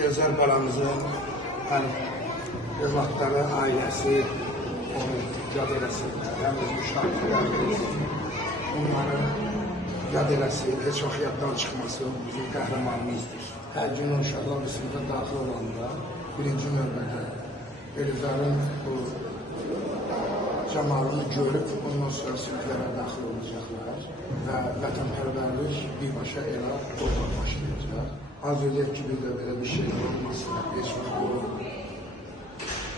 Gözəl balamızın övladları, ailəsi, onu yad eləsinlər, həm öz müşahidlərimiz, onların yad eləsin, heç vaxt yaddan çıxmasın, bizim qəhrəmanımızdır. Hər gün uşaqlar bir sınıfa daxil olanda, birinci növbədə Elizarın bu camalını görüb, ondan sonra sınıflara daxil olacaqlar və vətənpərvərlik birbaşa elə orada başlayacaq. Az ödək ki, bir də belə bir şey olmasın, heç vaxt o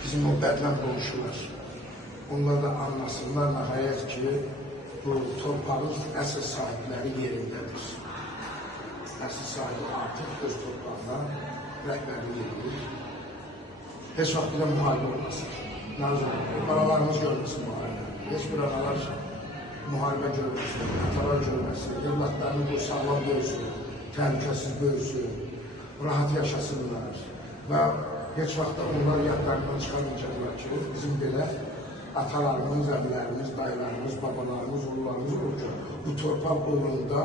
bizim o bədlən qonşular. Onlar da anlasınlar, nəhayət ki, bu torpağın əsl sahibləri yerindədir. Əsl sahibi artıq öz torpağına rəhbərlik edir. Heç vaxt bir də müharibə olmasın. Balalarımız görməsin müharibə. Heç bir analar müharibə görməsin, atalar görməsin, evlatlarını bu sağlam böyüsün, təhlükəsiz böyüsün, rahat yaşasınlar və heç vaxt da onlar yadlarından çıxamayacaqlar ki, bizim belə atalarımız, əvlərimiz, dayılarımız, babalarımız, oğullarımız bu torpaq uğrunda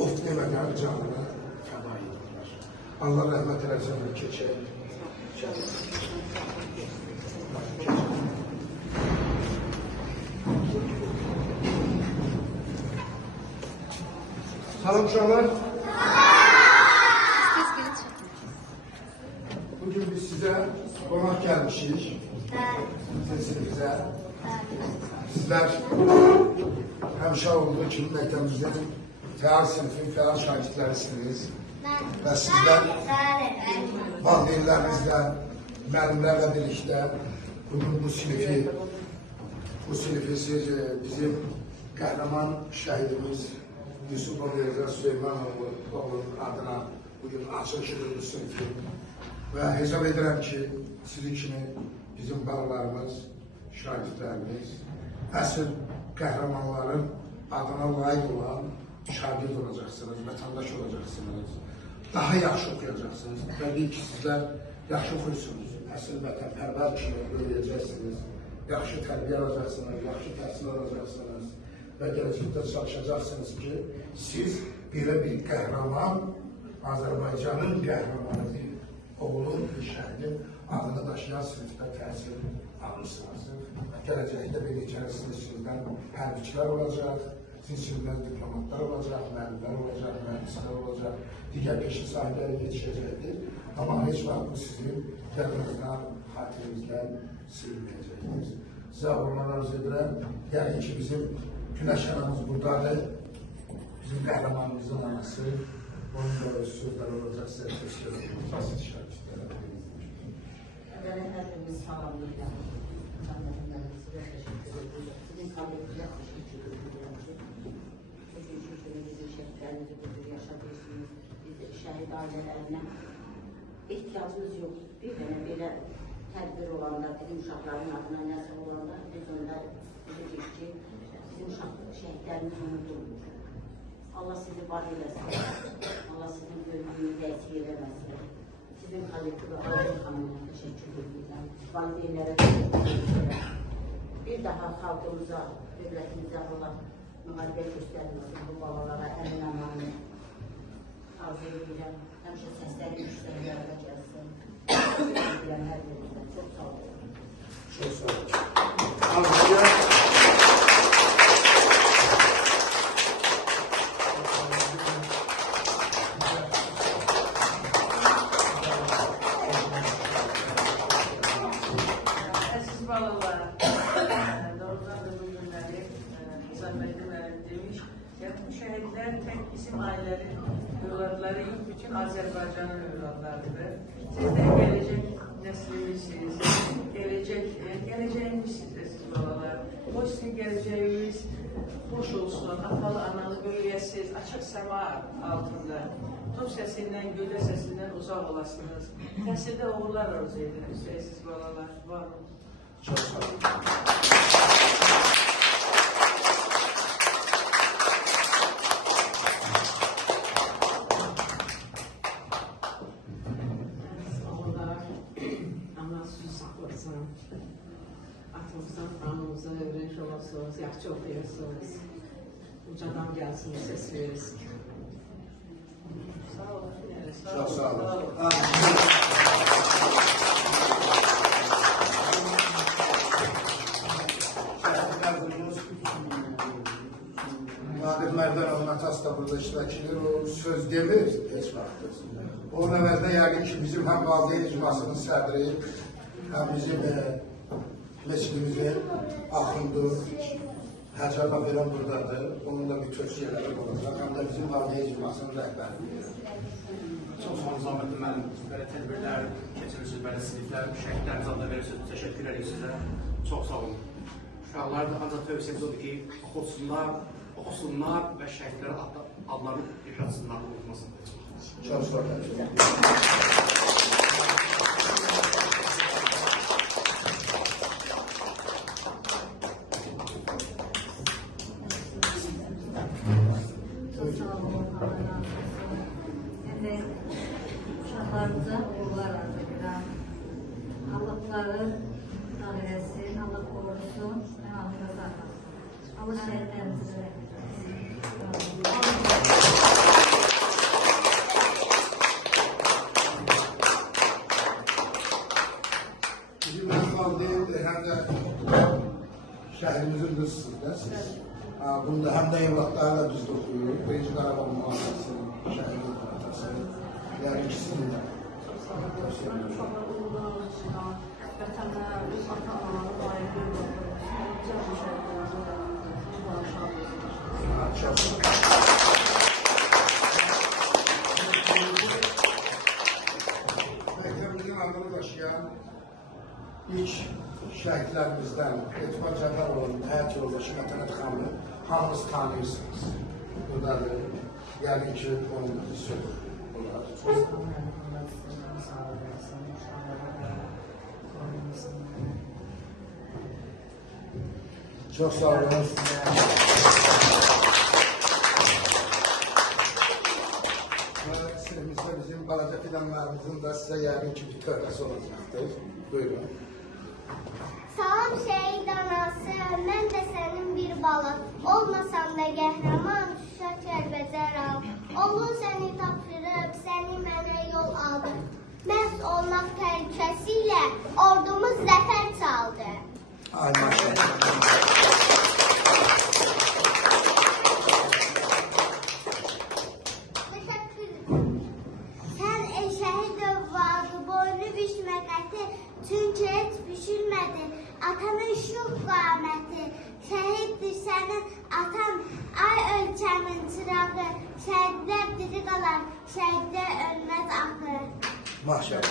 of demədən canını fəda edirlər. Allah rəhmət eləsin, keçək. Salam uşaqlar. Bugün biz sizə qonaq gəlmişik. Sesinizə. Sizlər həmişə olduğu kimi məktəbimizin fəal sinifin fəal şagirdlərisiniz. Və sizlər valideynlərinizlə, müəllimlərlə birlikdə bugün bu sinifi siz bizim qəhrəman şəhidimiz Yusuf Ömrəzər Süleymanovun adına bugün açılış edir bu sinifi. Və hesab edirəm ki, sizin kimi bizim balalarımız, şagirdlərimiz, əsl qəhrəmanların adına layiq olan şagird olacaqsınız, vətəndaş olacaqsınız, daha yaxşı oxuyacaqsınız. Təbii ki, sizlər yaxşı oxuyursunuz, əsl vətənpərvər kimi öyrəyəcəksiniz, yaxşı tərbiyə alacaqsınız, yaxşı təhsil alacaqsınız və gələcəkdə çalışacaqsınız ki, siz belə bir qəhrəman, Azərbaycanın qəhrəmanı bir oğlun, bir şəhidin adını daşıyan sinifdə təhsil alırsınız. Gələcəkdə bir neçənisinin sizdən hərbçilər olacaq, sizdən diplomatlar olacaq, müəllimlər olacaq, mühəndislər olacaq, digər peşə sahibləri yetişəcəkdir. Amma heç vaxt bu sizin yadınızdan, xatirinizdən silinməyəcəkdir. Sizə uğurlar arzu edirəm. Yəni ki, bizim Günəş anamız buradadır, bizim qəhrəmanımızın anası, onun da öz sözləri olacaq, sizə teşkil edilir. Basit şərkistlərə. Əvvələn hər birimiz salamlayırıq. Sizə təşəkkür edirik. Sizin kabinetlə təşəkkür edirik. Üçüncü günü bizim şəhidlərimizi burada yaşadıyorsunuz. Biz şəhid ailələrinə ehtiyacımız yoxdur. Bir dənə belə tədbir olanda, bizim uşaqların adına nəsə olanda, biz onda bilirik ki, bizim şəhidlərimiz unudulmur. Allah sizi var eləsin. Allah sizin bölümünü dərsik eləməsin. Sizin kollektivi Azər xanımına təşəkkür edirəm. Valideynlərə təşəkkür edirəm. Bir daha xalqımıza, dövlətimizə Allah müharibə göstərməsin. Bu balalara əmin amanı arzu edirəm. Həmişə səsləri müştərilərdə gəlsin. Edirəm hər birimizdən. Çox sağ olun. Çox sağ olun. Balalar, doğrudan da bu günləri Zahmetli müəllim demiş, bu şəhidlər tək bizim ailənin övladları yox, bütün Azərbaycanın övladlarıdır. Siz də gələcək nəslimizsiniz, gələcəyimizsiniz siz balalar. O sizin gələcəyiniz xoş olsun, atalı, analı böyüyəsiniz, açıq səma altında. Top səsindən, göydə səsindən uzaq olasınız. Təhsildə uğurlar arzu edirəm siz balalar, var olun. Çok sağ olun. Allah sizi saklasın. Atımızdan, anımızdan öğrenmiş olasınız, yaxşı okuyasınız. Ucadan gelsin sesiniz. Sağ olun. Çok sağ olun. çəkilir, o söz demir heç vaxt. Onun əvəzində yəqin ki, bizim həm valideyn icmasının sədri, həm bizim meçidimizin axundu, Həcəba verən buradadır. Onun da bir tövsiyələri olacaq. Həm də bizim valideyn icmasının rəhbəri. Çox sağ olun Zahmettin müəllim. Belə tədbirlər keçirirsiniz, belə siniflər, şəhidləriniz adına verirsiniz. Təşəkkür edirik sizə. Çox sağ olun. Uşaqlar da ancaq tövsiyemiz odur ki, oxusunlar və şəhidlər adlarını yaşatsınlar, unutmasınlar. Çox sağ olun. Şimdi uşaqlarımıza uğurlar arzu edirəm. Allahları sağ eləsin, Allah qorusun və Allah saxlasın. Allah şəhidlərimizi rəhmət etsin. Bizim həm valideyn, həm də şəhrimizin qızısınız da siz. Bunu da həm də evlatlarla düzdə oxuyur. Birinci Qarabağ mühafizəsinin şəhidin atası. Yəni ikisini də. Məktəbimizin adını daşıyan ilk şəhidlərimizdən Etibar Cəfərovun həyat yoldaşı Mətanət xanımı hamınız tanıyırsınız. Buradadır. Yəqin ki, onun söz olar. Çox sağ olun. Sinifimizdə bizim balaca fidanlarımızın da sizə yəqin ki, bir töhfəsi olacaqdır. Buyurun. Salam şəhid anası, mən də sənin bir balın. Olmasan da qəhrəman, Şuşa Kəlbəcər al. Oğlun səni tapşırıb, səni mənə yol aldı. Məhz olmaq təhlükəsiyle ordumuz zəfər çaldı. Ay maşallah. Sən şəhid övladı, boynu bişməkəti, çünki heç bişirmədi. Atanın şux qaməti, şəhiddir sənin atan, ay ölkəmin çırağı. Şəhidlər diri qalar, şəhidlər ölməz axı. Maşallah.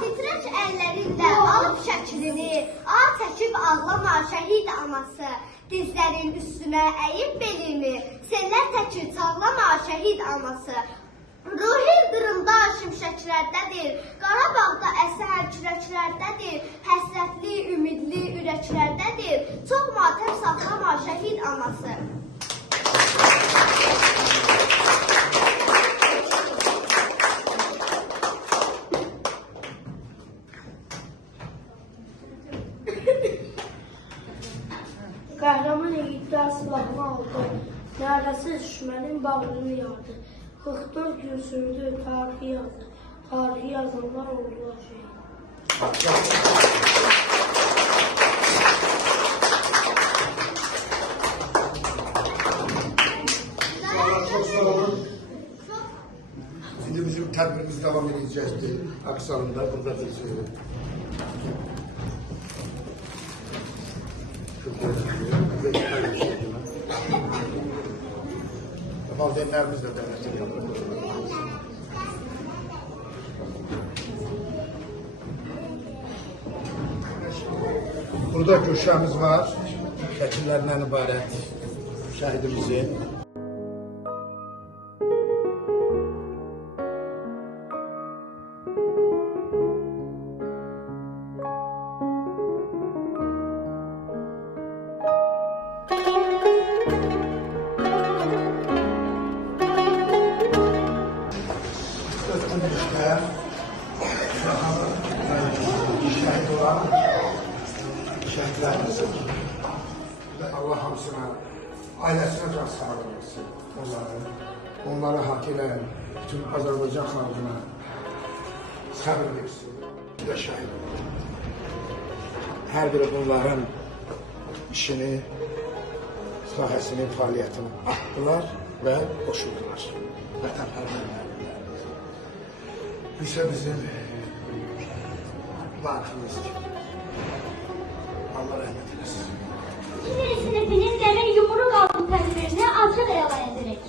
Titrək əllərində alıb şəklini, çəkib ağlama şəhid anası. Dizlərin üstünə əyib belini, senlər təkir çağlama şəhid anası. Ruhi qırımda şimşəklərdədir, Qarabağda əsər kürəklərdədir, həsrətli, ümidli ürəklərdədir, çox matəm saxlama şəhid anası. Qəhrəman yiğitlər silahını aldı, nərəsi düşmənin bağrını yardı. 44 gün sürdü, tarihi yazdı, tarihi yazanlar oldular şehit. Çok sağ olun. Şimdi bizim tədbirimiz devam edəcəkdir. Aksanında burada biz valideynlərimiz də dəvət ediyorlar. Burada gülşəmiz var, şəkillərindən ibarət şəhidimizin. Şəhid olan şəhidlərimizin Allah hamısına, ailəsinə can sağlığı versin onlara hak eləyən bütün Azərbaycan xalqına səbir versin. bir də şəhid oldu. Hər biri bunların işini, sahəsini, fəaliyyətini atdılar və qoşuldular. Vətənpərvərlərdir. Bu isə bizim varlığımızdır. Allah rəhmət eləsin. İngiliz sinifinin demir yumruq altı tədbirini açıq elan edirik.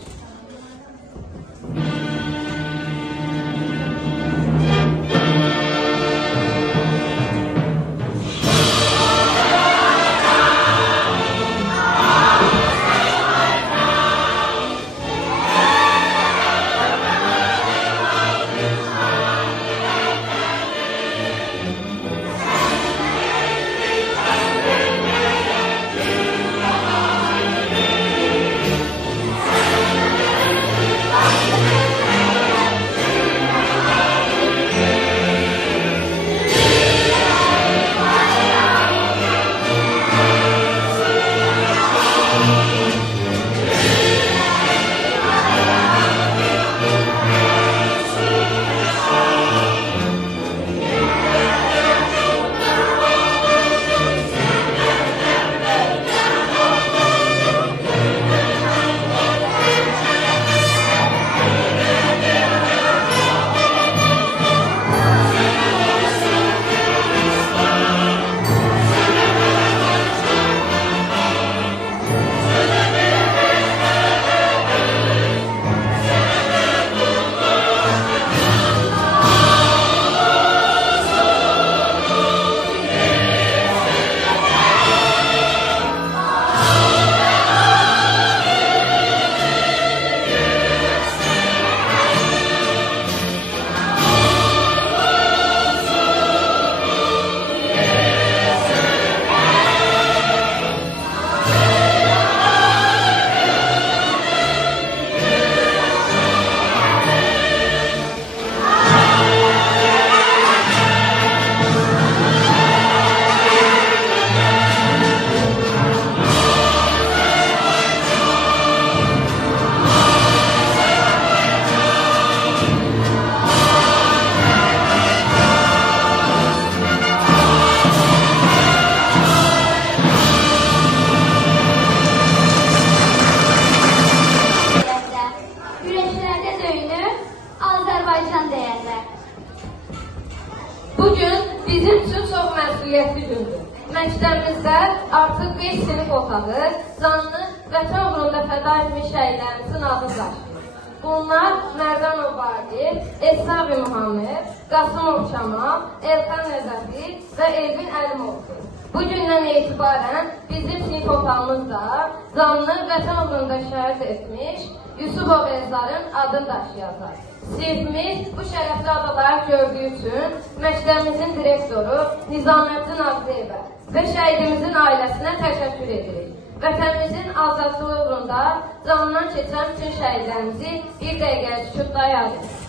Bizim üçün çox məsuliyyətli gündür. Məktəbimizdə artıq 5 sinif otağı canlı vətən uğrunda fəda etmiş şəhidlərimizin adı daşıyır. Bunlar Mərdanov Vaqif, Esavi Muhammed, Qasımov Kamal, Elxan Nəzəfi və Elvin Əlimovdur. Bu gündən etibarən bizim sinif otağımız da canlı vətən uğrunda şəhid etmiş Yusubov Elzarın adını daşıyacaq. Sinifimiz bu şərəfli adaları gördüyü üçün məktəbimizin direktoru Nizaməddin Ağzıyevə və şəhidimizin ailəsinə təşəkkür edirik. Vətənimizin azadlığı uğrunda canından keçən bütün şəhidlərimizi bir dəqiqəyə sükutla yad edirik.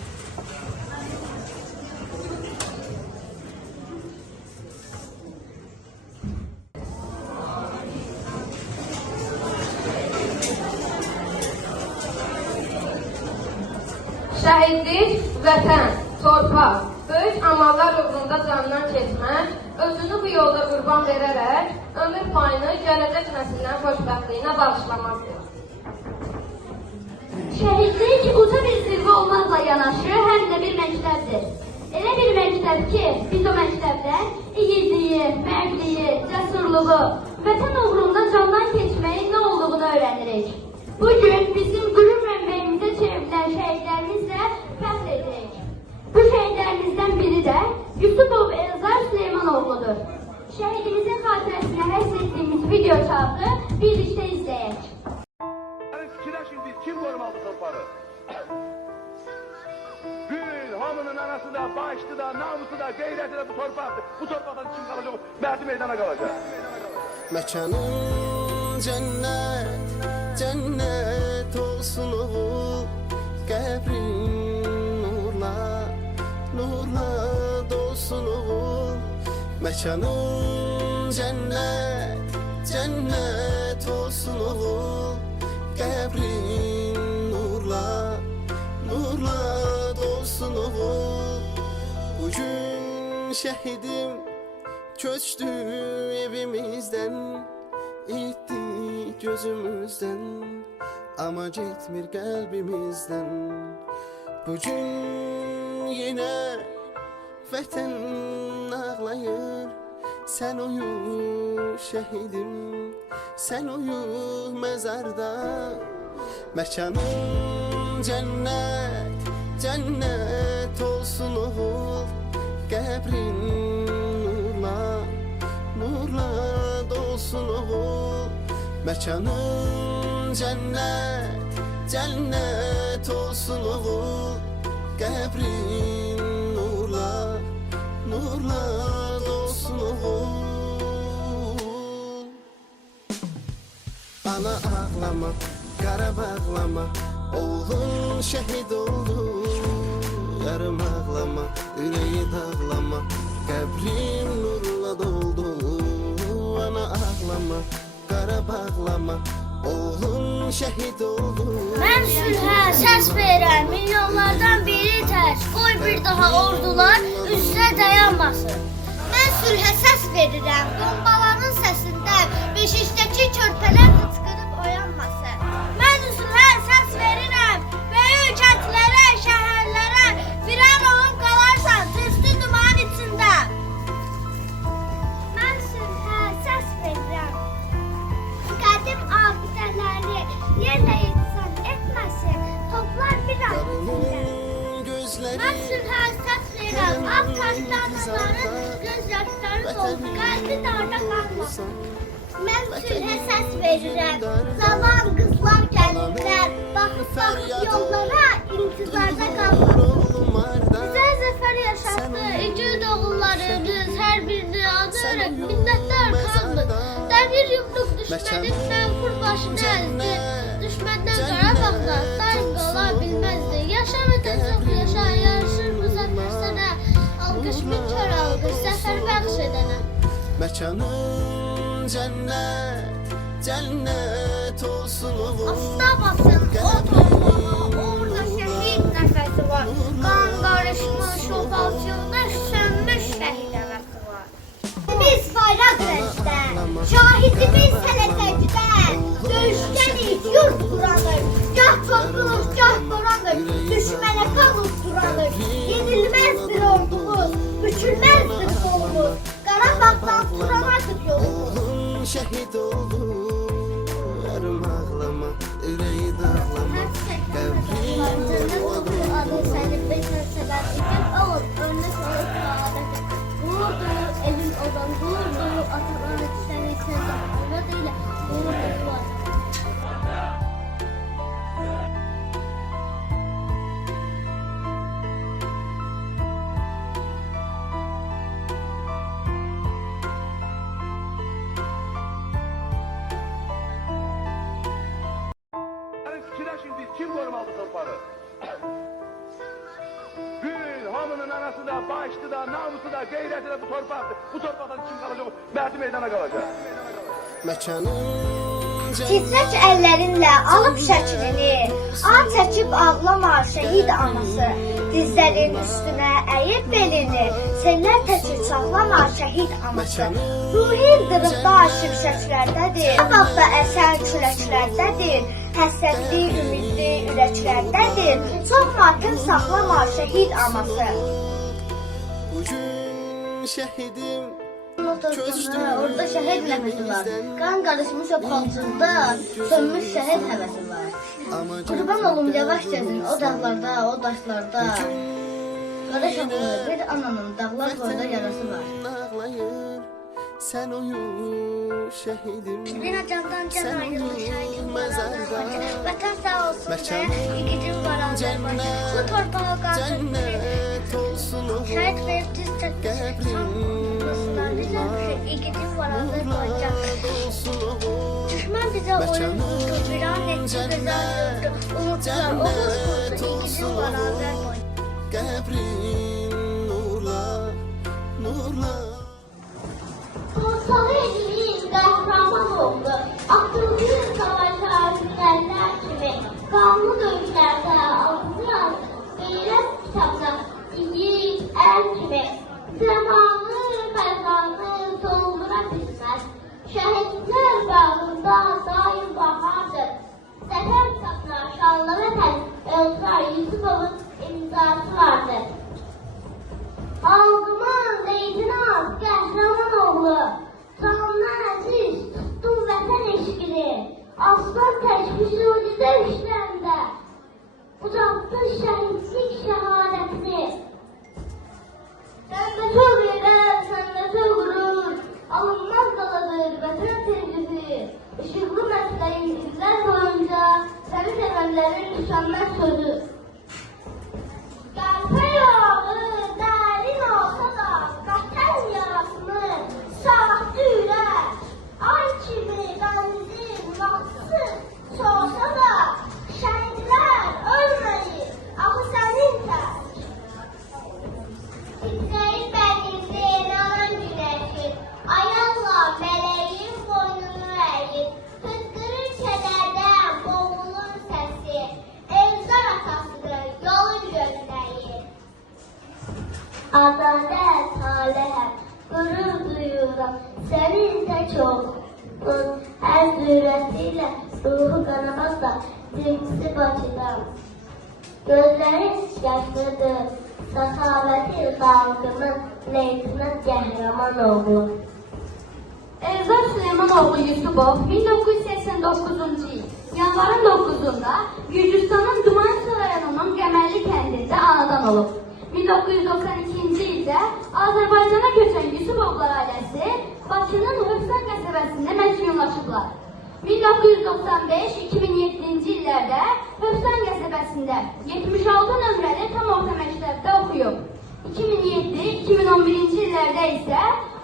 Şəhidlik, vətən, torpaq, böyük amallar uğrunda canından keçmək, özünü bu yolda qurban verərək, ömür payını gələcək nəsillərin xoşbəxtliyinə bağışlamaqdır. Şəhidlik uca bir zirvə olmaqla yanaşı, həm də bir məktəbdir. Elə bir məktəb ki, biz o məktəbdə igidliyi, mərdliyi, cəsurluğu, vətən uğrunda candan keçməyin nə olduğunu öyrənirik. Bugün bizim qürur mənbəyimizə çevrilən şəhidlərimizlə fəxr edirik. Bu şəhidlərimizdən biri də Yusubov Elzar Süleymanoğlu'dur. Şəhidimizin xatirəsinə həsr etdiyimiz video kağıdı birlikdə izləyək. Fikirləşin biz kim qorumalı torpağı? Gün, hamının anası da, başlı da, namusu da, qeyrəti də bu torpaqdır. Bu torpaqdan kim qalacaq? Mərdi meydana qalacaq. Məkanın cənnət, cənnət olsun oğul, qəbrin nurla, nurla dolsun oğul. Məkanın cənnət, cənnət olsun oğul, qəbrin nurla, nurla dolsun oğul. Bugün şehidim köçtü evimizden, itti gözümüzden, ama gitmir kalbimizden. Bugün yine vətən ağlayır, sen uyu şehidim, sen uyu mezarda. Mekanın cennet, cennet olsun oğul, qəbrin nurla, nurla dolsun oğul. Mekanın cennet, cennet olsun oğul, qəbrin nurla, nurla dolsun oğul. Ana ağlama, qara bağlama, oğlun şehit oldu. Yarım ağlama, yüreği dağlama, qəbrin nurla doldu. Ana ağlama, qara bağlama, oğlun şehit oldu. Mən sülhə səs verən milyonlardan biri tək, qoy bir daha ordular üstə dayanmasın. Mən sülhə səs verirəm, bombaların səsindən beşikdəki körpələr hıçqırıb oyanmasın. Mən sülhə səs verirəm, böyük kəndlərə, şəhərlərə viran olub qalarsan tüstü duman içində. Mən sülhə səs verirəm, qədim abidələri yerlə yeksan etməsin, toplar bir an içində. Mən sülhə səs verirəm, ağ kaşlarının göz yaşları doldu, qəlbi darda qalmasın. Mən sülhə səs verirəm, zavan qızlar gəlirlər, baxıb yollara intizarda qalmasın. Bizə zəfər yaşatdı, igid oğullarımız, hər birini ancaq minnətlər qaldı. Dəmir yumruq düşmənin mənfur başını əzdi, düşməndən Qarabağda daim qala bilməzdi. Yaşa vətən çox yaşa, yarışır müzəffər sənə, alqış min kör alqış, zəfər bəxş edənə. Mekanın cennet, cennet olsun oğul. Astabasın o torpağa, orada şəhid nəfəsi var. Qan qarışmış o balçıqda sönmüş şəhid nəfəsi var. Biz bayraq rəşdə, şahidimiz hələ təcdən, döyüşkənik yurt quranır, gah çoxqulur, gah qoranır, düşmənə qalıb duranır, yenilməz bir ordumuz, bükülməzdir qolumuz, Qarabağdan turamadır yolumuz. Oğlun şehit oldu, yarım ağlama, yüreği dağlama, qəbrin nurla doldu. Adı sənin beşər səbəb üçün oğul, önünə salıb saadət et. Qulur duyur elin odan, qulur duyur ataları səni səndə, ona deylə, qulur duyur var. Fikirler şimdi kim korumalı torpağı? Gül, hamının anası da, başlı da, namusu da, gayreti de bu torpaktı. Bu torpaktan kim kalacak? Merdi meydana kalacak. Mekanın Titrək əllərinlə alıb şəklini, an çəkib ağlama şəhid anası. Dizlərin üstünə əyib belini, sellər təkir saxlama şəhid anası. Ruhi ildırıqda şimşəklərdədir, Qarabağda əsən küləklərdədir, həsrətli, ümidli ürəklərdədir, çox matım saxlama şəhid anası. bugün şehidim Orada şəhid nəfəsi var, qan qarışmış o palçıqda sönmüş şəhid həvəsi var. Qurban olum yavaş gəzin o dağlarda, o daşlarda. Qaraşoğlu bir ananın dağlar boyda yarası var. ağlayır, sen uyu şehidim. Bir candan can Sen ayrılır şahidim uyu var mezarda. Vətən sağ olsun Mekan ve igidim var Azərbaycan. Bu torpağa qarşı Cennet olsun oğul, şəhid verib diz çəkmiş. Tam bizə igidim var Azərbaycan. olsun oğul. Düşmən bizə oyun qurdu, viran etdi, gözəl yurdu. Unutdular, Oğuz qurdu, igidim var Azərbaycan. Qəbrin nurla, nurla. Konsalı edildiğin kahraman oldu. Atıldığı savaş tarihlerler kimi. Kanlı dövüşlerde alındıran gayret kitapta iyi el kimi. Zaman Özgür Yusubov'un imzası vardır. Halkımın Leytinaz Qəhrəmanoğlu, canına əziz tutdum vətən eşqini, aslan təşvişucu dövüşlərində ucalttın şəhidlik şəhadətini. Səndə çox yerlər, səndə çox qürur, alınmaz qaladır vətən sevgisi. Işıqlı məsləyin illər boyunca səni sevənlərin tükənməz sözü. Qəlbə yağı dərin olsa da vətən yarasını saatı ürər. Ay kimi bənzin vaxtı soğusa da şəhidlər ölməyir, axı sənin tək. Titrəyir bənizin anan günəşin, ayaqla mələyin boynunu əyir. Fıskırır kədərdən boğulur səsi, Elzar atasının yolu gözləyir. Adalet talihəm, qürur duyuram, sənin tək olsun. Hər zürrəsilə ruhu qanamazsa, dimsi Bakıdan. Gözləri yaşlıdır, səxavəti xalqımın Leytinaz Qəhrəmanoğlu. Elzar Süleymanoğlu Yusubov 1989-cu il yanvarın 9-da Gürcüstanın Dumançı rayonunun Qəmərli kəndində anadan olub. 1992-ci ildə Azərbaycana köçən Yusubovlar ailəsi Bakının Hövsan qəsəbəsində məskunlaşıblar. 1995-2007-ci illərdə Hövsan qəsəbəsində 76 nömrəli tam orta məktəbdə oxuyub. 2007-2011-ci illərdə isə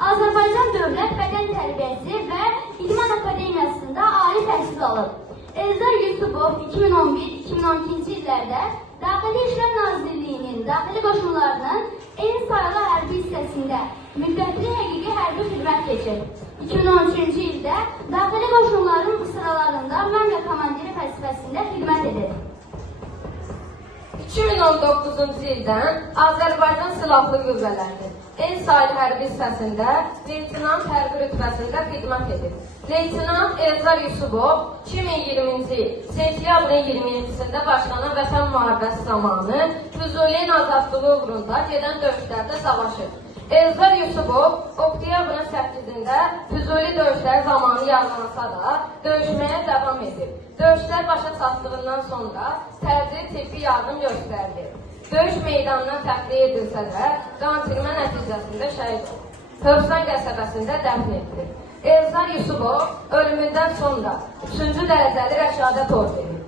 Azərbaycan Dövlət Bədən Tərbiyəsi və İdman Akademiyasında ali təhsil alıb. Elzar Yusubov 2011-2012-ci illərdə Daxili İşlər Nazirliyinin daxili qoşunlarının en sayılı hərbi hissəsində müddətli həqiqi hərbi xidmət keçir. 2013-cü ildə daxili qoşunların sıralarında Ranga komandiri vəzifəsində xidmət edir. 2019-cu ildən Azərbaycan Silahlı Qüvvələrinin en sayılı hərbi hissəsində leytinant hərbi rütbəsində xidmət edir. Leytinant Elzar Yusubov 2020-ci il sentyabrın 27-sində başlanan vətən müharibəsi zamanı Füzuliyin azadlığı uğrunda gedən döyüşlərdə savaşır. Elzar Yusubov oktyabrın 8-də Füzuli döyüşləri zamanı yaralansa da döyüşməyə davam edir. Döyüşlər başa çatdığından sonra təcili tibbi yardım göstərilir. Döyüş meydanından təxliyə edilsə də qançırma nəticəsində şəhid olur. Hövsan qəsəbəsində dəfn edilir. Elzar Yusubov ölümündən sonra 3-cü dərəcəli rəşadət ordeni,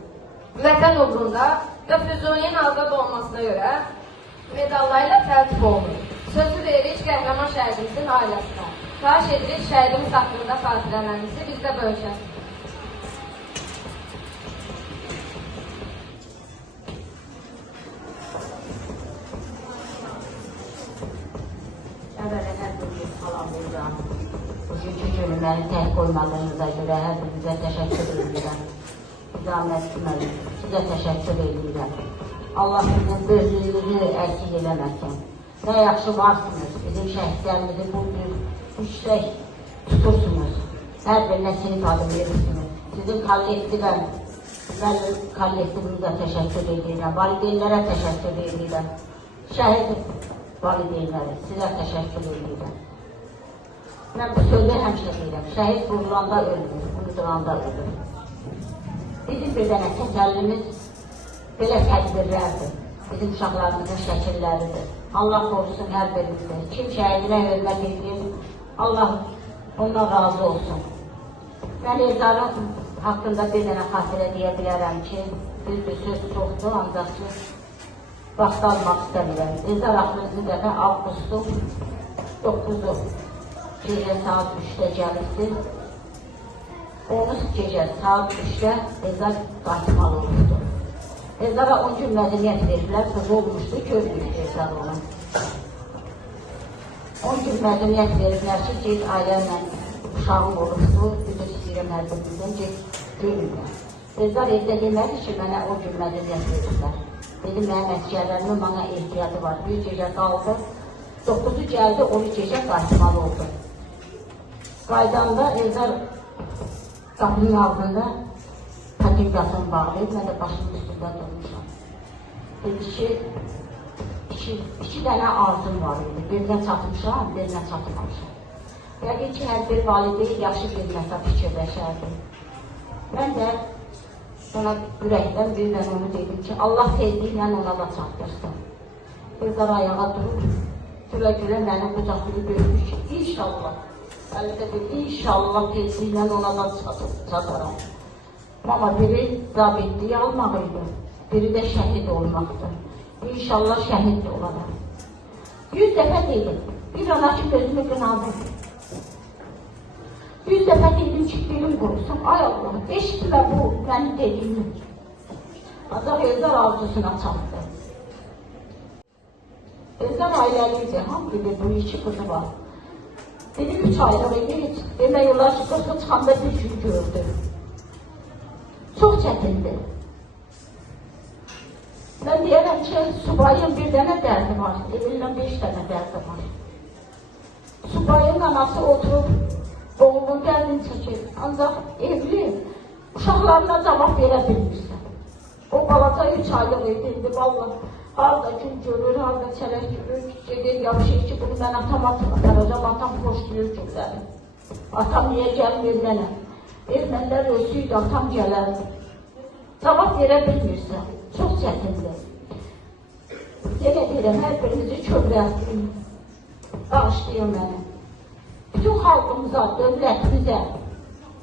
vətən uğrunda və Füzuliyin azad olmasına görə medallarıyla təltif olunur. Sözü veririk qəhrəman şəhidimizin ailəsinə. Xahiş edirik şəhidimiz haqqında xatirələrinizi bizdə bölüşəsiniz. Əvvələ hər biriniz salamlayıram. Bugünkü günü məni tək qoymadığınıza görə hər birinizə təşəkkür edirəm. İzamət deməli, sizə təşəkkür edirəm. Allah sizin gözlüyünüzü əksik eləməsin. Nə yaxşı varsınız, bizim şəhidlərimizi bu cür yüksək tutursunuz. Hər birinə sinif adı verirsiniz. Sizin kollektivinizə təşəkkür edirəm. Valideynlərə təşəkkür edirəm. Şəhid valideynləri, sizə təşəkkür edirəm. Mən bu sözü həmişə deyirəm. Şəhid vurulanda ölmür, unudulanda ölür. Bizim bir dənə təsəllimiz belə tədbirlərdir. Bizim uşaqlarımızın şəkilləridir. Allah qorusun hər birimizi. Kim şəhidinə hörmət edir, Allah ondan razı olsun. Mən Elzarın haqqında bir dənə xatirə deyə bilərəm ki, bir söz çoxdur, ancaq ki, vaxt almaq istəmirəm. Elzar axırıncı dəfə avqustun 9-u gecə saat 3-də gəlirdi. Onu gecə saat 3-də Elzar qayıtmalı olurdu. Elzara 10 gün mədəniyyət verirlər, qızı olmuşdu, köylüydü Elzar olan. 10 gün mədəniyyət verirlər ki, gec ailərlə uşağım olurdu, bütün istəyirəm hər birimizdən, gec görürlər. Elzar evdə demədi ki, mənə 10 gün mədəniyyət verirlər. Dedim, mənim əsgərlərimin bana ehtiyatı var. Bir gecə qaldı, 9-u gəldi, 12 gecə qayıtmalı oldu. Qaydanda Elzar qapının altında patinqasını bağlayıb, mən də başımın üstündə durmuşam. Dedi ki, iki dənə arzum var idi. Birinə çatmışam, birinə çatmamışam. Yəqin ki, hər bir valideyn yaxşı bir məsələ fikirləşərdi. Mən də ona ürəkdən birdən onu dedim ki, Allah tezliklə ona da çatdırsın. Qızlar ayağa durub, gülə-gülə məni qucaqlayıb böyüdü ki, inşallah, əldə bir inşallah tezliklə ona da çataram. Ama biri zabitliyi almalıydı, biri de şəhid olmaktı. İnşallah şəhid de olaraq. 100 dəfə dedim, bir ana ki gözümü qınadı. 100 dəfə dedim ki, dilim qurusun, ay Allah, eşitmə bu mənim dediyimi. Ancaq Özlər arzusuna çatdı. Özlər ailəliydi, hamı bilir, bu iki kızı var. Dedi 3 aylıq idi, demək olar ki, qızı çıxanda bir gün gördü. Çox çətindir. Mən deyərəm ki, subayın bir dənə dərdi var, evinlə 5 dənə dərdi var. Subayın anası oturub, oğlunun dərdini çəkir, ancaq evli, uşaqlarına cavab verə bilmirsən. O balaca 3 aylıq idi, vallahi, harada gün görür, harada çələk görür, gedir, yapışır ki, bunu mən atama çatacam, atam xoşlayır günləri. Atam niyə gəlmir nənə? Ermənilər ölsüydü, atam gələrdi. Cavab verə bilmirsən, çox çətindir. Yenə deyirəm, hər birinizi kövrəltdim, bağışlayın məni. Bütün xalqımıza, dövlətimizə,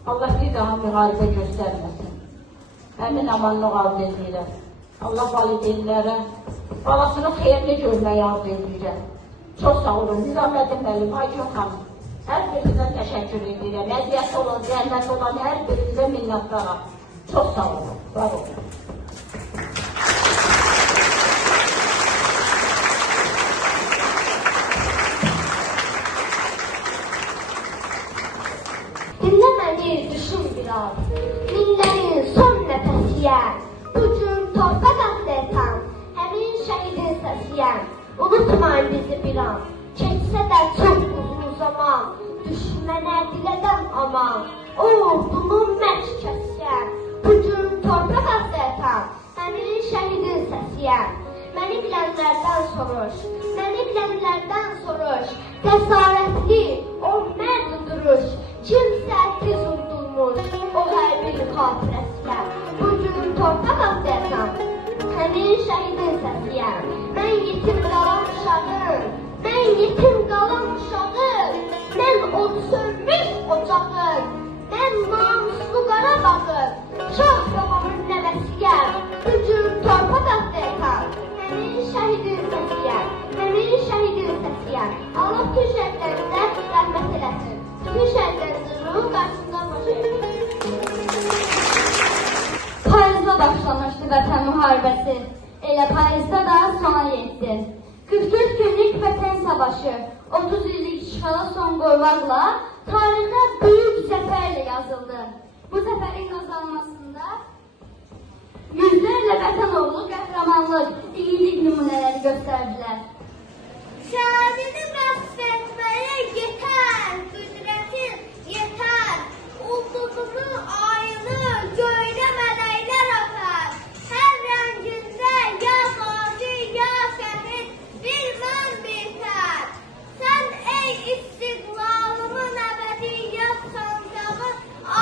Allah bir daha müharibə göstərməsin. Həmin amanlıq arz edirəm. Allah valideynlərə, balasının xeyrini görməyə arz edirəm. Çox sağ olun, Nizamədin müəllim, Aygün xanım. Hər birinizə təşəkkür edirəm. Əziyyət olan, zəhmət olan hər birinizə minnətdaram. Çox sağ olun, var olun. Dinlə məni, düşün biraz, minlərin son nəfəsiyəm. Bugün torpaq atlayatan, həmin şəhidin səsiyəm. Unutmayın bizi bir an, keçsə də çox uzun zaman. Düşmənə dilədən aman, o ordunun məşkəsiyəm. Bugün torpaq atlayatan, həmin şəhidin səsiyəm. Məni bilənlərdən soruş, məni bilənlərdən soruş. Cəsarətli, o mərd duruş, kimsə tez unutulmuş, o hər bir xatirəsiyəm. Bugün torpaq atlayatan, həmin şəhidin səsiyəm. Mən yetim qalan uşağım, mən yetim qalan uşağım. Mən od sönmüş ocağım, mən namuslu Qarabağım. Şah babamın nəvəsiyəm, bugün torpaq atlayatan, həmin şəhidin səsiyəm, həmin şəhidin səsiyəm. Allah tüm şəhidlərimizə rəhmət eləsin, tüm şəhidlərimizin ruhu qarşısında baş edir. Parizdə başlamışdı Vətən müharibəsi, elə Parizdə da sona yetdi. 44 günlük Vətən savaşı, 30 illik işğala son qoymaqla tarixə böyük zəfərlə yazıldı. Bu zəfərin qazanmasında yüzlərlə vətən oğlu qəhrəmanlıq, igidlik nümunələri göstərdilər. Şəhidini vəsf etməyə yetər, qüdrətin yetər. Ulduğunu ayını göydə mələklər öpər. Hər rəngində ya qazi, ya şəhid, bir mən bitər. Sən ey istiqlalımın əbədiyyət sancağı,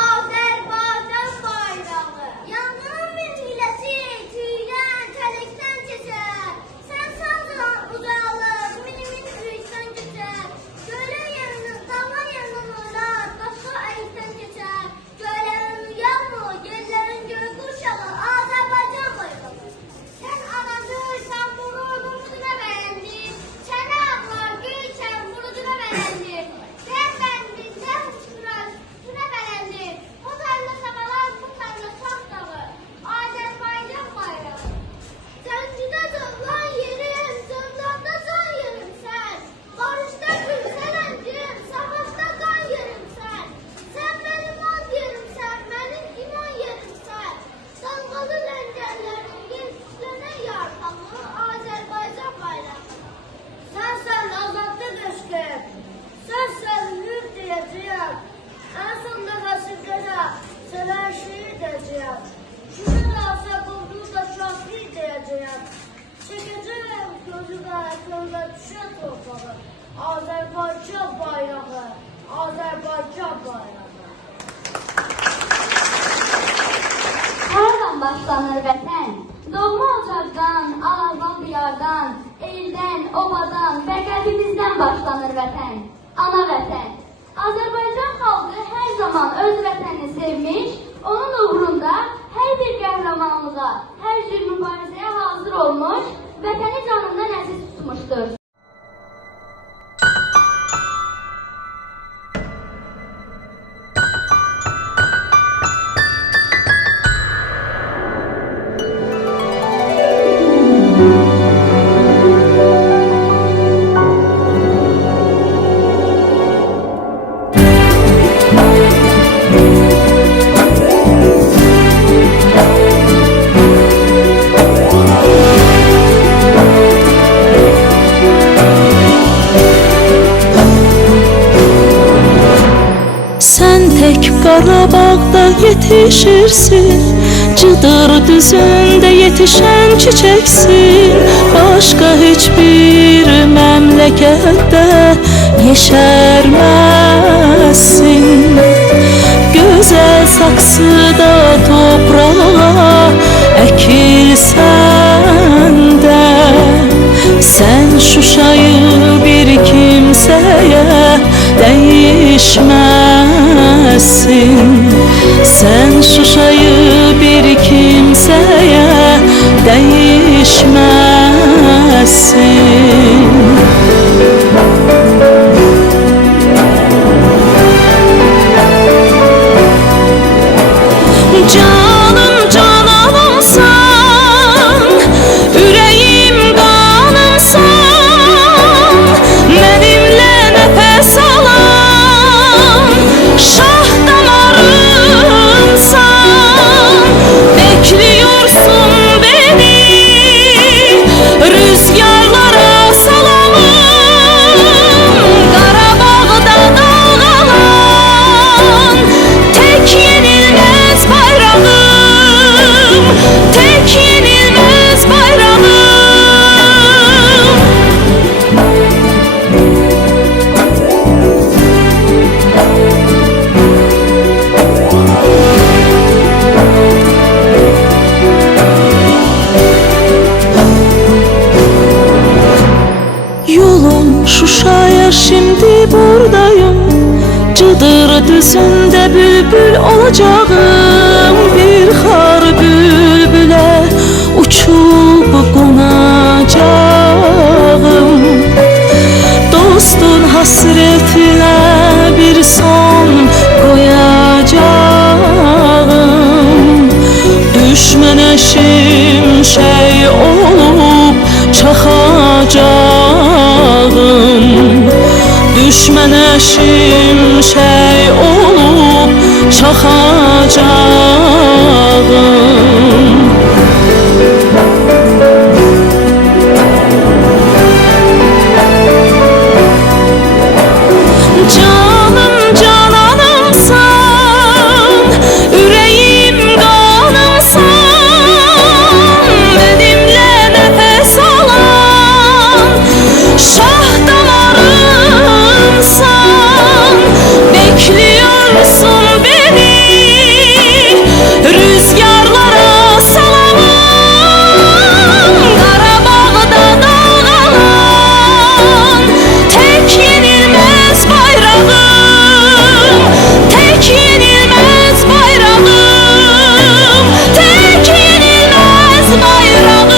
Azərbaycan bayrağı. Yanğın milliləti tüydən, təlikdən keçər. Sən sancan ucalır, minimin tüydən keçər. Gölə yanın, dama yanın olar, başqa əydən keçər. Göylərin uyanmı, yerlərin göy quşağı, Azərbaycan bayrağı. Sən anadırsan, burunumuzuna bəyəndir. Çənə ağlar, gülsən, buruduna bəyəndir. Dərbəndində uçurar, üstünə bəyəndir. Bu tarla samalar, bu tarla çox dağı, Azərbaycan bayrağı. Sən cüdə cövlan yerim, cövlanda can yerim sən. Barışda gülsələncim, savaşda qan yerim sən. Sən mənim az yerim sən, mənim iman yerim sən. Dalğalı ləngərlərin yetişlənə yartamı, Azərbaycan bayrağı. Sən azadlıq eşqim, sən hür deyəcəyəm. Ən sonda qasıqlara, sənə şiir deyəcəyəm. Şükür alsa qulduğu da şahsız deyəcəyəm. Çəkəcəm gözü qanatında düşə torpağı. Azərbaycan bayrağı, Azərbaycan bayrağı. Haradan başlanır vətən? Doğma ocaqdan, ağzdan diyardan, eldən, obadan və qəlbimizdən başlanır vətən. Ana vətən. Azərbaycan xalqı hər zaman öz vətənini sevmiş, onun uğrunda hər bir qəhrəmanlığa, hər cür mübarizəyə hazır olmuş, vətəni canından əziz tutmuşdur. Qarabağda yetişirsin, Cıdır düzündə yetişən çiçəksin. Başqa heç bir məmləkətdə yeşərməzsin. Gözəl saksıda toprağa əkilsən də, sən Şuşayı bir kimsəyə dəyişməzsin. Sən Şuşayı bir kimsəyə dəyişməzsin. Canım cananımsan, ürəyim qanımsan, mənimlə nəfəs alan şah damarımsan. Bekliyorsun beni rüzgarlara salalım, Qarabağda dağılan tek yenilmez bayrağım, tek yenilmez bayrağım. Yolum Şuşa'ya, şimdi buradayım. Cıdır düzündə bülbül olacağım. Bir xar bülbülə uçub qonacağım. Dostun hasretinə bir son qoyacağım. Düşmənə şimşək olub çaxacağım. Düşmənə şimşək olub çaxacağım. Canım cananımsan, ürəyim qanımsan, mənimlə nəfəs alan şah damarımsan. Bekliyorsun beni rüzgarlara salalım, Qarabağda dağılan tek yenilmez bayrağım, tek yenilmez bayrağım, tek yenilmez bayrağım.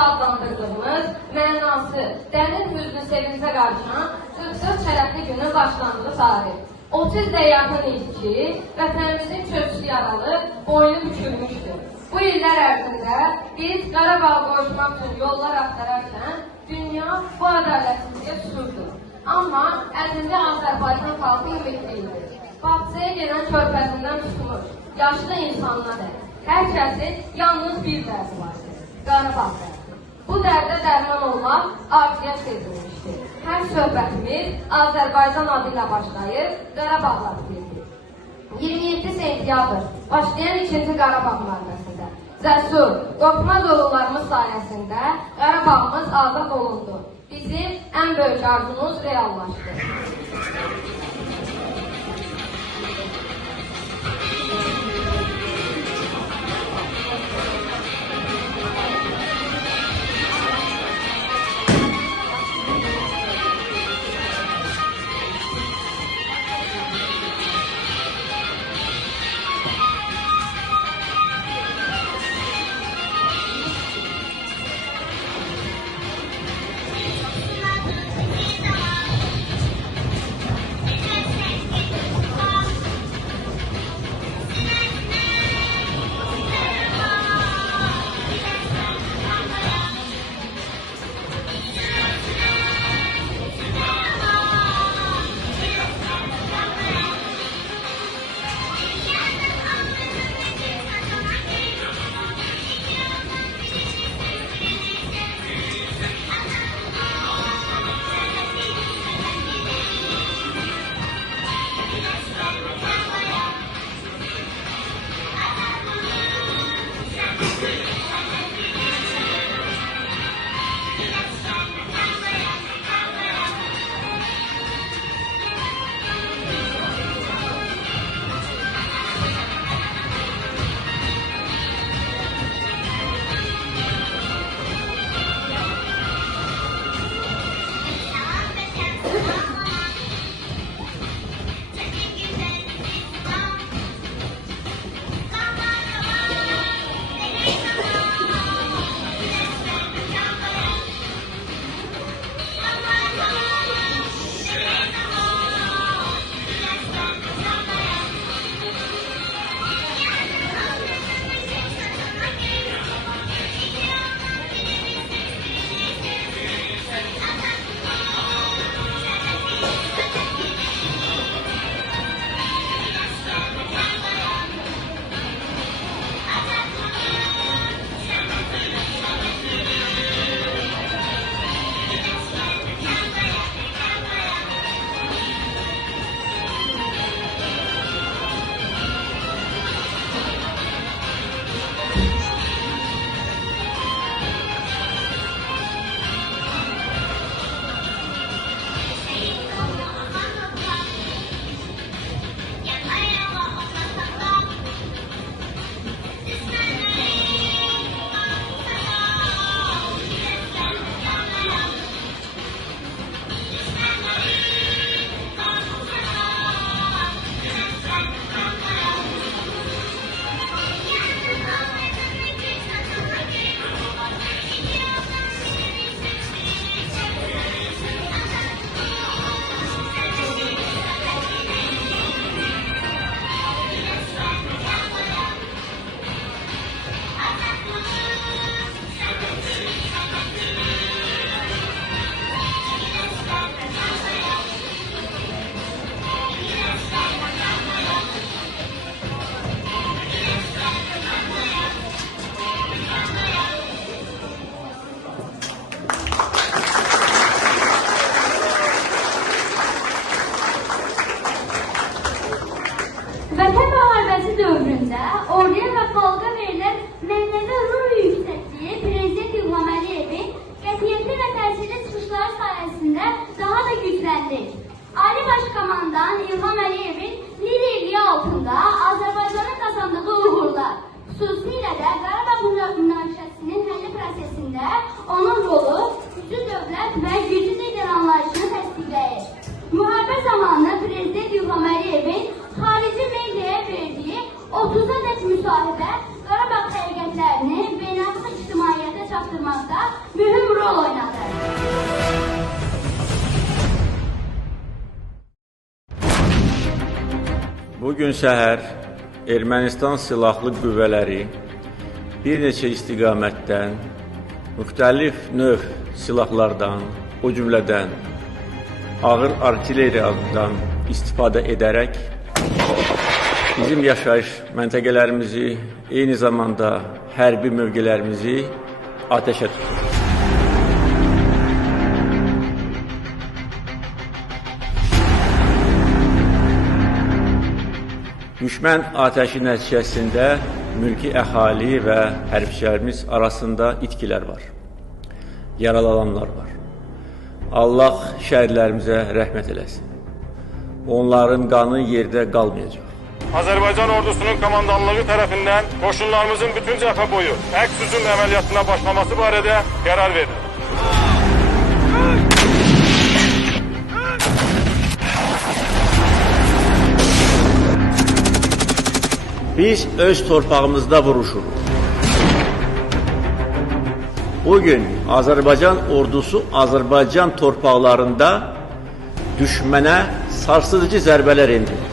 Adlandırdığımız mənası dərin hüznü sevincə qarşılan 44 şərəfli günün başlandığı tarix. 30 də yaxın il ki, vətənimizin köksü yaralı, boynu bükülmüşdür. Bu illər ərzində biz Qarabağ qoşmaq üçün yollar axtararkən dünya bu ədalətsizliyə tuturdu. Amma əzində Azərbaycan xalqı ümitliydi. Bağçaya gələn körpəzindən tutmuş, yaşlı insanına da hər kəsin yalnız bir dərdi vardır, Qarabağ dərdi. Bu dərdə dərman olmaq arzuya sezilmişdir. hər söhbətimiz Azərbaycan adı ilə başlayır, Qarabağla bitirdik. 27 sentyabr başlayan 2-ci Qarabağ müharibəsində cəsur, qorxmaz oğullarımız sayəsində Qarabağımız azad olundu. Bizim ən böyük arzumuz reallaşdı. Ali Başkomandan İlham Əliyevin liderliği altında Azərbaycanın qazandığı uğurlar, xüsusilə də Qarabağ münaqişəsinin həlli prosesində onun rolu güclü dövlət və güclü lider anlayışını təsdiqləyir. Müharibə zamanı Prezident İlham Əliyevin xarici mediaya verdiyi 30 ədəd müsahibə Qarabağ həqiqətlərini beynəlxalq ictimaiyyətə çatdırmaqda mühüm rol oynadı. Bugün səhər Ermənistan silahlı qüvvələri bir neçə istiqamətdən müxtəlif növ silahlardan, o cümlədən ağır artilleriyadan istifadə edərək bizim yaşayış məntəqələrimizi, eyni zamanda hərbi mövqelərimizi ateşə tutur. Düşmən atəşi nəticəsində mülki əhali və hərbçilərimiz arasında itkilər var. Yaralananlar var. Allah şəhidlərimizə rəhmət eləsin. Onların qanı yerdə qalmayacaq. Azərbaycan ordusunun komandanlığı tərəfindən qoşunlarımızın bütün cəbhə boyu əks hücum əməliyyatına başlaması barədə qərar verildi. Biz öz torpağımızda vuruşuruq. Bugün Azərbaycan ordusu Azərbaycan torpaqlarında düşmənə sarsıdıcı zərbələr endirir.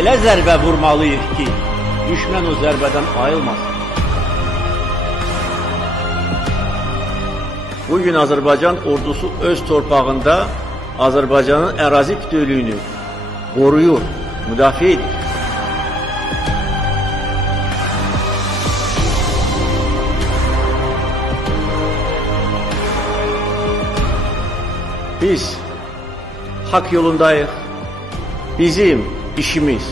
Elə zərbə vurmalıyıq ki, düşmən o zərbədən ayılmasın. Bugün Azərbaycan ordusu öz torpağında Azərbaycanın ərazi bütövlüyünü qoruyur, müdafiə edir. Biz haqq yolundayıq. Bizim işimiz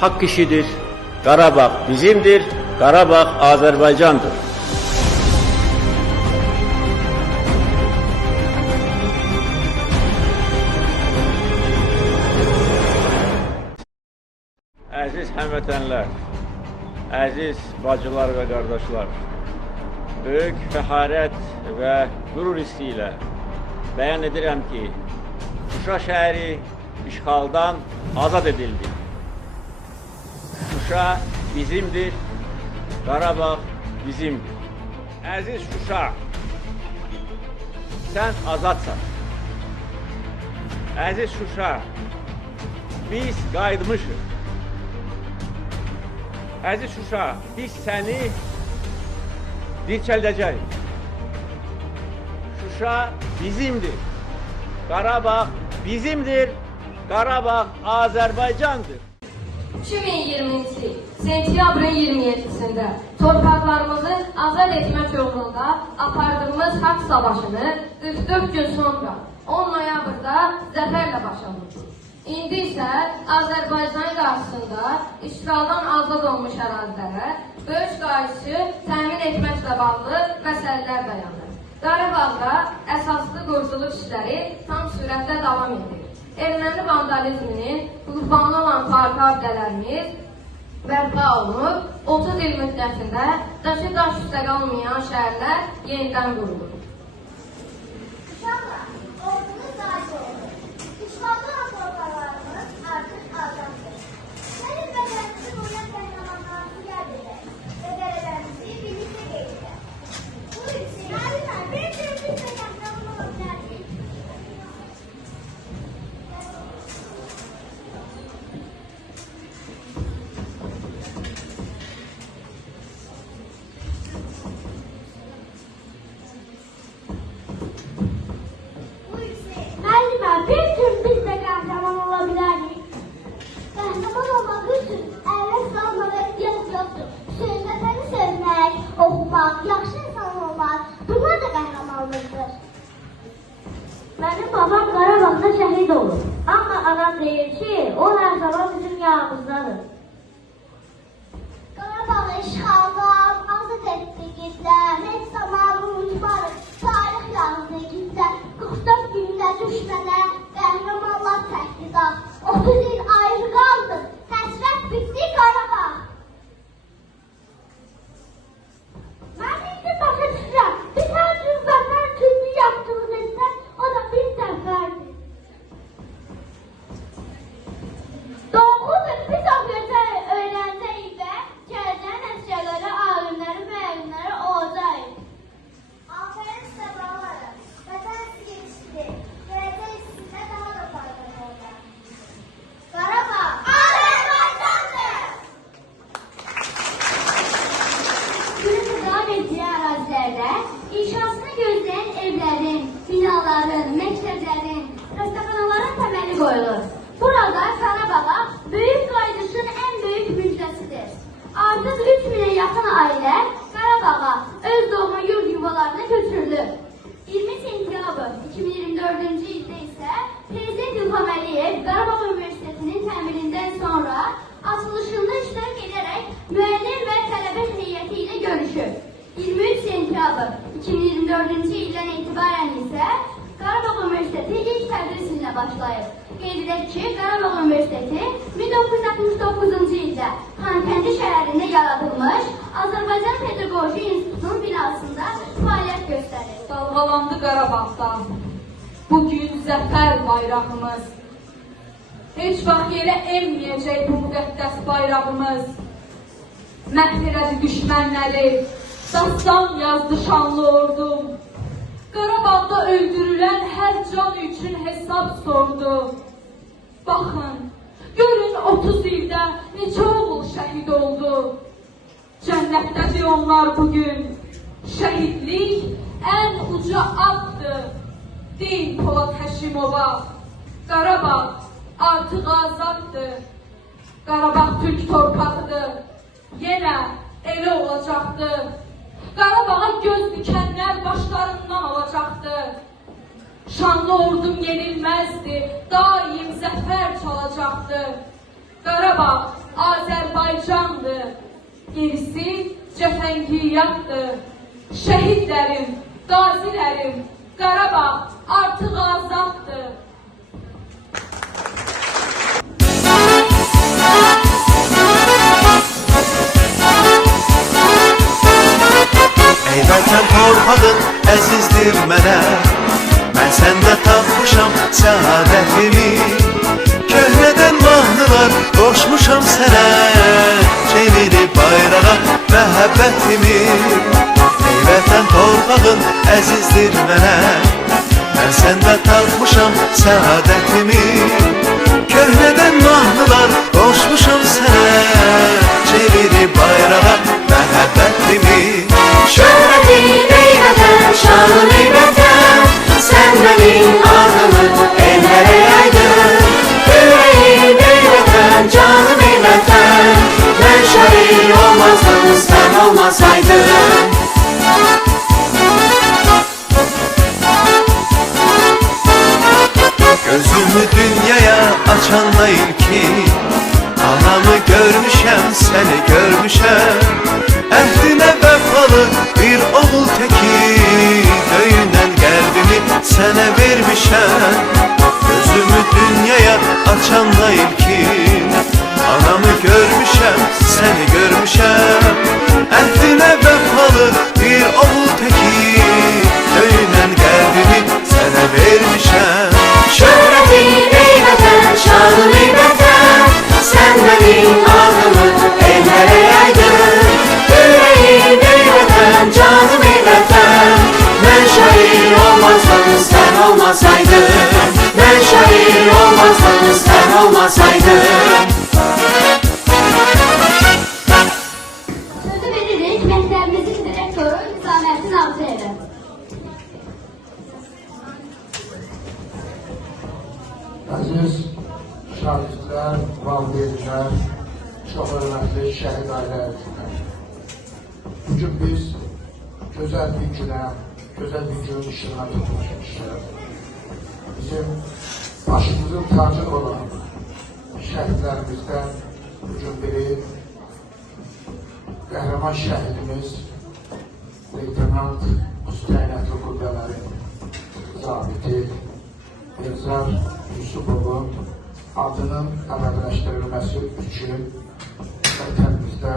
haqq işidir. Qarabağ bizimdir, Qarabağ Azərbaycandır. Əziz həmvətənlər, əziz bacılar və qardaşlar, böyük fəxarət və qürur hissi ilə bəyan edirəm ki, Şuşa şəhəri işğaldan azad edildi. Şuşa bizimdir, Qarabağ bizimdir. Əziz Şuşa, sən azadsan. Əziz Şuşa, biz qayıtmışıq. Əziz Şuşa, biz səni dirçəldəcəyik. Şuşa bizimdir. Qarabağ bizimdir. Qarabağ Azərbaycandır. 2020-ci sentyabrın 27-sində torpaqlarımızı azad etmək yolunda apardığımız haqq savaşını 44 gün sonra 10 noyabrda zəfərlə başa vurdu. İndi isə Azərbaycan qarşısında işğaldan azad olmuş ərazilərə böyük qayışı təmin etməklə bağlı məsələlər dayanır. Qarabağda əsaslı quruculuq işləri tam sürətlə davam edir. Erməni vandalizminin qurbanı olan tarixi abidələrimiz bərpa olunub, 30 il müddətində daşı daş üstə qalmayan şəhərlər yenidən qurulur. Uşaqlar, ordumuz dahi oldu. İşğalda olan torpaqlarımız artıq azaddır. Sənin vətənimizi qoruyan qəhrəmanlarımızı yad edək və qələbəmizi birlikdə qeyd edək. Bu üçün, alimlər, bir sürü biz də qəhrəman ola bilərik. Müəllimə, bir gün biz də qəhrəman ola bilərik. Qəhrəman olmaq üçün əvvəl salmağa ehtiyac yoxdur. Sözdə səni sevmək, oxumaq, yaxşı insan olmaq, bunlar da qəhrəmanlıqdır. Mənim babam Qarabağda şəhid olur. Amma anam deyir ki, o hər zaman bizim yanımızdadır. Qarabağı işğaldan azad etdikdə, heç zaman unutmarıq. Tarix yazdı gizdə, 44 gündə düşmənə qəhrəmanlar təhdidar. 30 il ayrı qaldıq, həsrət bitdi Qarabağ. Mən indi başa düşürəm. Biz hər gün vətən üçün yapdığımız etsən, o da bir zəfərdir. Doğrudur, biz o gözəl öyrəncəyik və gələcək nəticələrə, alimləri, müəllimləri olacaq. Aferin sizə buralara. Vətən sizi yetişdi. Gələcək sizinlə daha da faydalı olacaq. Qarabağ Azərbaycandır! Günümüz devam etdiyi ərazilərdə inşasını gözləyən evlərin, binaların, məktəblərin, rəstəxanaların təməli qoyulur. Burada Qarabağa böyük qayıdışın ən böyük müjdəsidir. Artıq 3000'e yaxın ailə Qarabağa öz doğma yurd yuvalarına götürülür. 20 hesabı. 2024-cü ildən etibarən isə Qarabağ Universiteti ilk tədris ilinə başlayıb. Qeyd edək ki, Qarabağ Universiteti 1969-cu ildə Xankəndi şəhərində yaradılmış Azərbaycan Pedaqoji İnstitutunun binasında fəaliyyət göstərir. Dalğalandı Qarabağda bugün zəfər bayrağımız. Heç vaxt yerə emməyəcək bu müqəddəs bayrağımız. Məhv elədi düşmənləri, dastan yazdı şanlı ordum. Qarabağda öldürülən hər can üçün hesab sordu. Baxın, görün 30 ildə neçə oğul şəhid oldu. Cənnətdədir onlar bugün. Şəhidlik ən uca addır. Deyin Polad Həşimova, Qarabağ artıq azaddır. Qarabağ Türk torpağıdır. Yenə elə olacaqdır. Qarabağa göz dikənlər başlarından olacaqdır. Şanlı ordum yenilməzdi, daim zəfər çalacaqdır. Qarabağ Azərbaycandır, gerisi cəfəngiyyatdır. Şəhidlərim, qazilərim, Qarabağ artıq azaddır. Ey vətən torpağın əzizdir mənə, mən səndə tapmışam səadətimi. Köhnədən mahnılar qoşmuşam sənə, çevirib bayrağa məhəbbətimi. Ey vətən torpağın əzizdir mənə, mən səndə tapmışam səadətimi. Köhnədən mahnılar qoşmuşam sənə, çevirib bayrağa məhəbbətimi. Şöhretin ey vətən, şanın ey vətən, sen benim adımı ellere yaydın. Yüreğim ey vətən, canım ey vətən, ben şair olmazdım sen olmasaydın. Gözümü dünyaya açanla ilki, anamı görmüşəm, seni görmüşəm. Əhdinə vəfalı bir oğul teki, döyünen qəlbimi sənə vermişəm. Gözümü dünyaya açanla ilkin, anamı görmüşəm, seni görmüşəm. Əhdinə vəfalı bir oğul teki, döyünen qəlbimi sənə vermişəm. Şöhretin ey vətən, şanın ey vətən, sen benim adımı ellere yaydın. Yüreğim ey vətən, canım ey vətən, ben şair olmazdım sen olmasaydın. Ben şair olmazdım sen olmasaydın. Sözü veririk məktəbimizin direktoru Hüsaməddin Ağzıyevə. Aziz şahidlər, valideynlər, çox hörmətli şəhid ailələr. Bugün biz gözəl bir günün işinə tutmuşmuşuz. Bizim başımızın tacı olan şəhidlərimizdən bugün biri qəhrəman şəhidimiz Leytenant Müstəynətli Qüvvələrin zabiti Elzar Yusufovun adının əbədiləşdirilməsi üçün vətənimizdə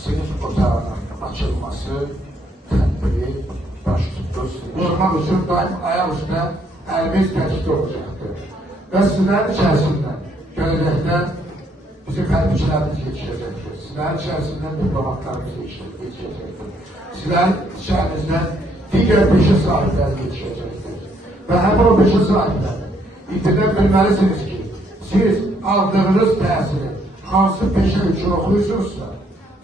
sinif otağının açılması tədbiri baş tutdu. Yormaq üçün daim ayaq üstə əlimiz təkid olacaqdır. Və sizlərin içərisində gələcəkdə bizim hərbiçilərimiz yetişəcəkdir. Sizlərin içərisində diplomatlarımız yetişəcəkdir. Sizlərin içərisində digər peşə sahibləri yetişəcəkdir. Və həmin o peşə sahibləri İtirdə bilməlisiniz ki, siz aldığınız təsiri hansı peşə üçün oxuyursunuzsa,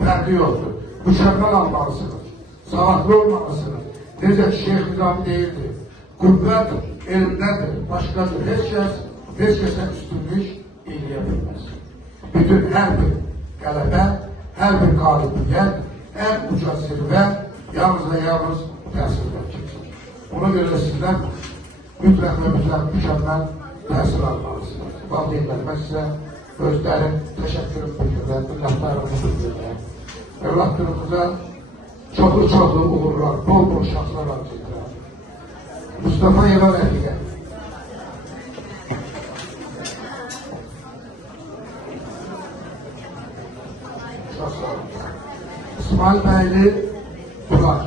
fərqli yoxdur. Mükəmməl almalısınız, savadlı olmalısınız. Necə ki, Şeyx Nizami deyildi, qüvvət elmdədir, başqadır. Heç kəsə üstünlük eləyə bilməz. Bütün hər bir qələbə, hər bir qalibiyyət, ən uca zirvə yalnız və yalnız təsirdən keçir. Ona görə sizlər mütləq və mütləq mükəmməl təsir almalısınız. Valideynlərimə sizə özlərin təşəkkürüm bildirirlər, minnətdarlığımı bildirirlər. Övladlarımıza çoxlu uğurlar, bol şanslar arzu edirəm. Mustafa Eva Rəfiqə. Çox sağ olun. İsmail Bəyli Bular.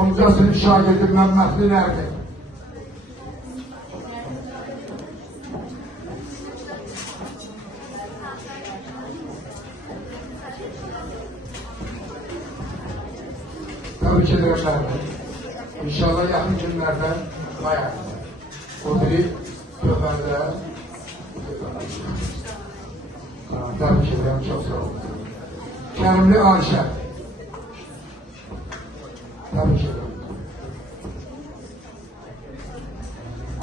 Onca sınıf şagirdi Məmmədli Nərdi. Tabii ki Nərdi. İnşallah yaxın günlərdə bayağı. O biri Köfərdə. Tabii ki çok sağ olun. Kərimli Ayşə. Tabii ki.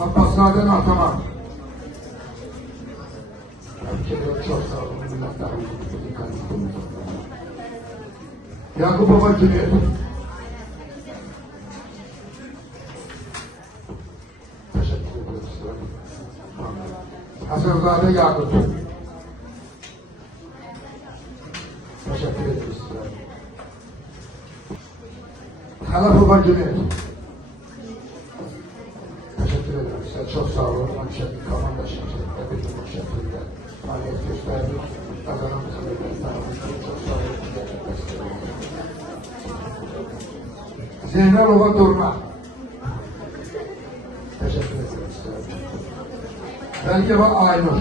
Abbaszadə Ataman. Tabii ki çok sağ olun. Yakup Baba Cüneyt. Teşekkür ederiz. Hasanzade Yakup. Teşekkür ederiz. Hala Baba Cüneyt. Teşekkür ederim size. Çok sağ olun. Hemşehrin komanda şirketinde bir bu şekilde faaliyet gösterdik. Kazanımızı da gösterdik. Çok sağ olun. Zeynalova Durma. Teşekkür ederim size. Belgeva Aynur.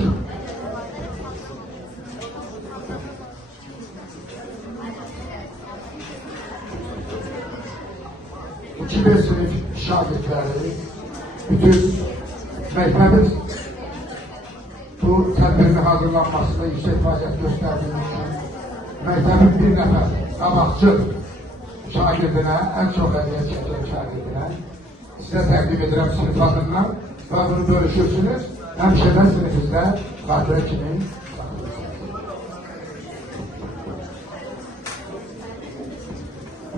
İki sınıf şagirdleri, bütün mektebin bu tedbirini hazırlanmasında yüksek faaliyet gösterdiğiniz için mektebin bir nefer kabakçı şagirdine, en çok hediye çeken şagirdine size təqdim edirəm sınıf adından ve bunu bölüşürsünüz. Hemşehriler sınıfınızda katile kimin?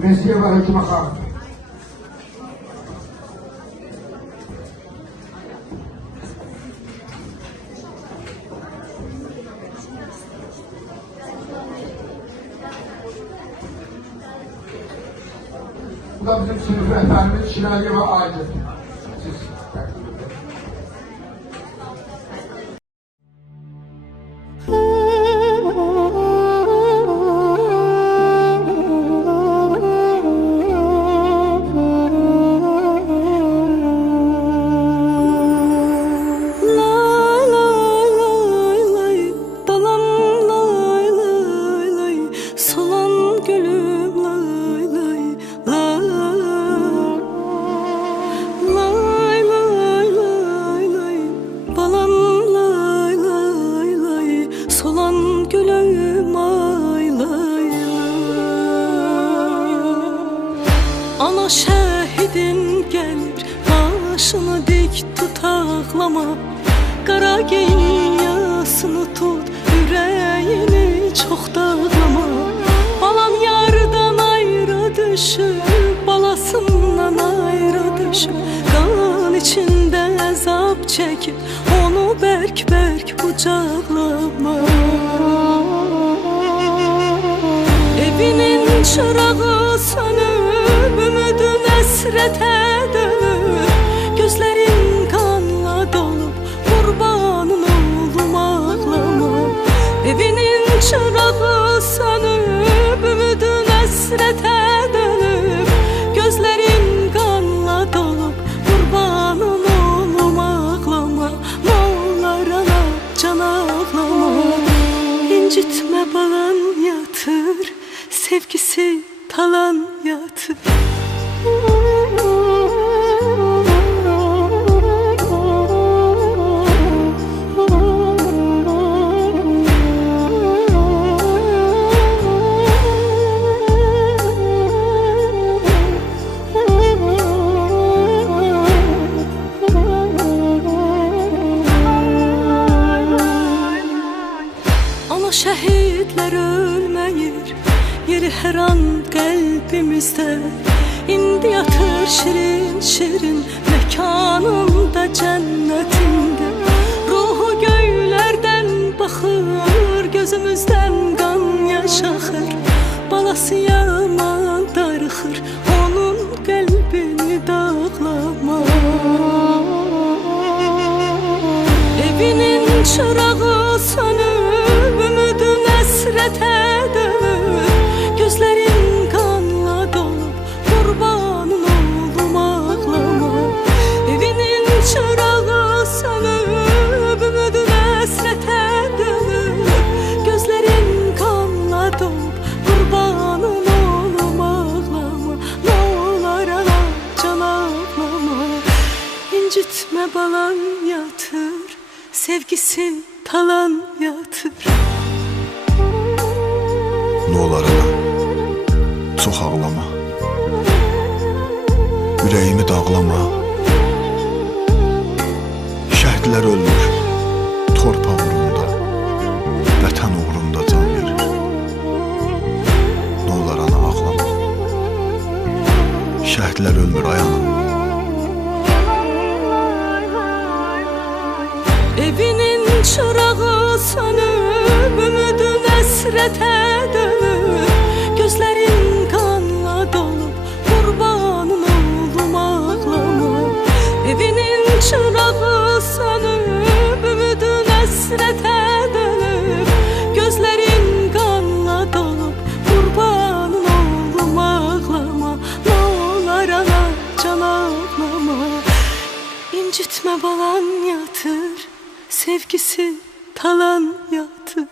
Mesleğe ve hüküme kanun. Bu da bizim sınıf rehberimiz Şirali ve Aydın. Siz takdim edin. Ana şəhidin gəlir, başını dik tut ağlama. Qara geyin yasını tut, ürəyini çox dağlama. Balam yardan ayrı düşüb, balasından ayrı düşüb, qan içində əzab çəkib, onu bərk-bərk qucaqlama. Evinin çırağı sönüb, ümidin əsrətə dönüb, gözlərin qanla dolub, qurbanın olum ağlama. Evinin çırağı sönüb, ümidin əsrətə dönüb, gözlərin qanla dolub, qurbanın olum ağlama. Nə olar ana, can ağlama. İncitmə balan yatır, sevgisi talan yatır. Ana şəhidlər ölməyir, yeri hər an qəlbimizdə. İndi yatır şirin-şirin məkanında, cənnətində. Ruhu göylərdə çırağı sönüp ümidin əsrətə dönüb, gözlərin qanla dolub, qurbanın oldum ağlama. Evinin çırağı sönüb ümidin əsrətə dönüb, gözlərin qanla dolub, qurbanın oldum ağlama. Nə olar ana can ağlama, incitmə balan yatır, sevgisi talan yatır. Nə olar ana, çox ağlama, ürəyimi dağlama. Şəhidlər ölmür, torpaq uğrunda, vətən uğrunda can verir. Nə olar ana, ağlama, şəhidlər ölmür ay ana. Evinin çırağı sönüp ümidin əsrətə dönüb, gözlərin qanla dolub, qurbanın oldum ağlama. Evinin çırağı sönüp ümidin əsrətə dönüb, gözlərin qanla dolub, qurbanın oldum ağlama. Nə olar ana can ağlama, incitmə balan yatır, sevgisi talan yatır.